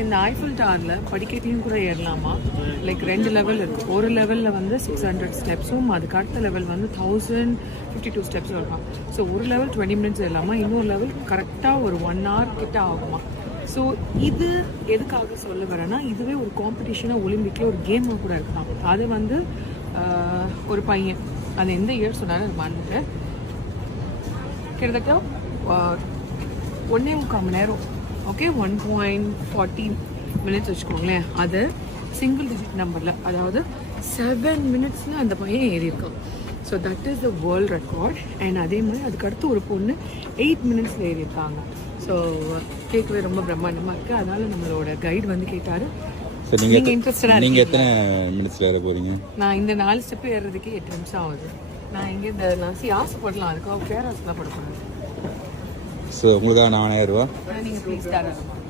இந்த ஐஃபில் டவரில் படிக்கட்டையும் கூட ஏறலாமா. Like 2 level இருக்குது. ஒரு லெவலில் வந்து 600 ஸ்டெப்ஸும் அதுக்கு அடுத்த லெவல் வந்து 1052 ஸ்டெப்ஸும் இருக்கும். ஸோ ஒரு லெவல் 20 மினிட்ஸ் ஏறலாமா, இன்னொரு லெவல் கரெக்டாக ஒரு 1 hour கிட்ட ஆகுமா. ஸோ இது எதுக்காக சொல்ல வரேன்னா, இதுவே ஒரு காம்படிஷனாக ஒலிம்பிக்கில் ஒரு கேமாக கூட இருக்கலாம். அது வந்து ஒரு பையன், அது எந்த இயர் சொன்னாலும் மறந்துட்டு, கிட்டத்தட்ட 1.25 மணி நேரம், ஓகே 1.40 மினிட்ஸ் வச்சுக்கோங்களேன். அது சிங்கிள் டிஜிட் நம்பரில், அதாவது 7 மினிட்ஸில் அந்த பையன் ஏறியிருக்கான். So that is the world record. And அதே மாதிரி அதுக்கடுத்து ஒரு பொண்ணு 8 மினிட்ஸில் ஏறியிருக்காங்க. ஸோ கேட்கவே ரொம்ப பிரம்மாண்டமாக இருக்குது. அதனால் நம்மளோட கைடு வந்து கேட்டார், நீங்கள் இன்ட்ரெஸ்டடாக நீங்கள் எத்தனை மினிட்ஸில் ஏற போகிறீங்க? நான் இந்த 4 ஸ்டெப்பு ஏறுறதுக்கே 8 நிமிஷம் ஆகுது. நான் இங்கே இந்த ஆசைப்படலாம், அதுக்காக பேர் ஆசைலாம் படக்கூடாது. ஸோ உங்களுக்காக 4000 ரூபா. நீங்கள் ப்ளீஸ் தாராளமாக